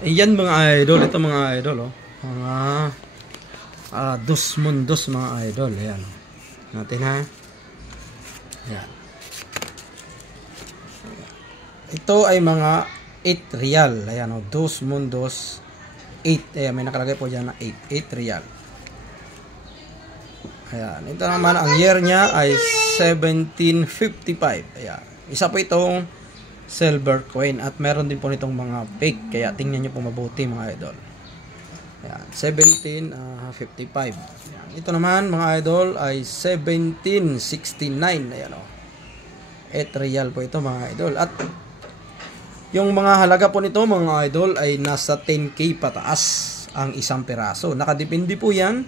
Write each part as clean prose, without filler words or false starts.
Ayan mga idol, ito mga idol, oh. Mga dos mundos mga idol. Ayan. Natin ha. Ayan. Ito ay mga 8 real. Ayan, oh. Dos mundos 8. Ayan, may nakalagay po dyan na 8 real. Ayan. Ito naman, ang year niya ay 1755. Ayan. Isa po itong silver coin at meron din po nitong mga fake, kaya tingnan nyo po mabuti mga idol. Ayan, 1755. Ayan. Ito naman mga idol ay 1769. Ayan, o. 8 real po ito mga idol. At yung mga halaga po nito mga idol ay nasa 10k pataas ang isang piraso. Nakadepende po yan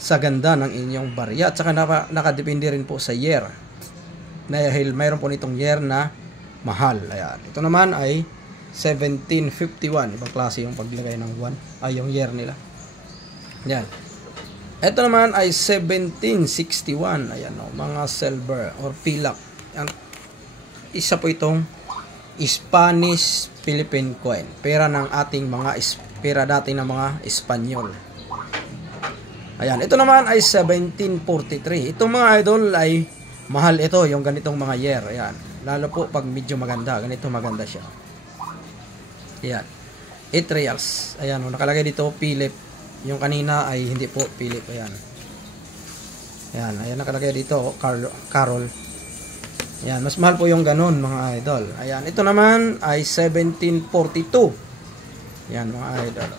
sa ganda ng inyong barya at saka nakadepende rin po sa year, dahil mayroon po nitong year na mahal. Ayan. Ito naman ay 1751. Ibang klase yung paglagay ng 1. Ay, yung year nila. Ayan. Ito naman ay 1761. Ayan, o. Mga silver or pilak. Ayan. Isa po itong Spanish Philippine coin. Pera ng ating mga pera dati ng mga Espanyol. Ayan. Ito naman ay 1743. Itong mga idol ay mahal ito. Yung ganitong mga year. Ayan. Lalo po pag medyo maganda. Ganito maganda siya. Ayan. 8 reals. Ayan. Nakalagay dito Philip. Yung kanina ay hindi po Philip. Ayan. Ayan. Ayan nakalagay dito Carol. Ayan. Mas mahal po yung ganun mga idol. Ayan. Ito naman ay 1742. Ayan mga idol.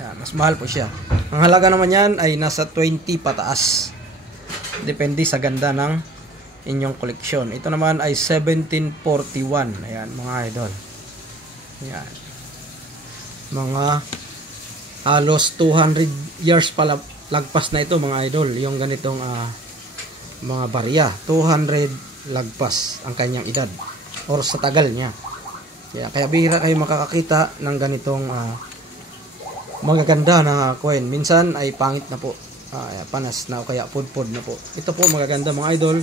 Ayan. Mas mahal po siya. Ang halaga naman yan ay nasa 20 pataas. Depende sa ganda ng inyong koleksyon. Ito naman ay 1741. Ayan mga idol. Ayan. Mga halos 200 years pala lagpas na ito mga idol. Yung ganitong mga barya. 200 lagpas ang kanyang edad. Or sa tagal niya. Kaya bihira kayo makakakita ng ganitong magaganda na coin. Minsan ay pangit na po. Panas na o kaya pudpud na po. Ito po magaganda mga idol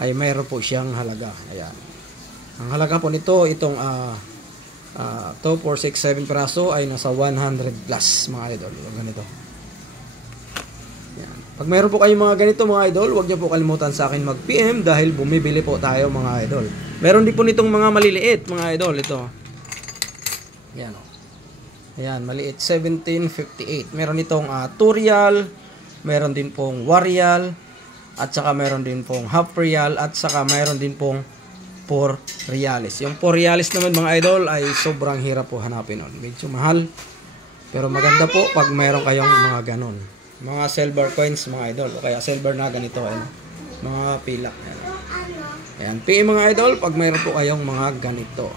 ay mayroon po siyang halaga. Ayan. Ang halaga po nito, itong 2, 4, 6, 7 piraso ay nasa 100 plus mga idol. Ganito. Ayan. Pag mayroon po kayong mga ganito mga idol, huwag niyo po kalimutan sa akin mag-PM dahil bumibili po tayo mga idol. Meron din po nitong mga maliliit mga idol. Ito. Ayan o. Ayan, maliit. 1758. Meron itong 2 real. Meron din pong 1 real. At saka mayroon din pong half real at saka mayroon din pong 4 reales. Yung 4 reales naman mga idol ay sobrang hirap po hanapin nun. Medyo mahal. Pero maganda po pag mayroon kayong mga ganon. Mga silver coins mga idol. O kaya silver na ganito. Ayan. Mga pilak. Ayan. PM mga idol pag mayroon po kayong mga ganito.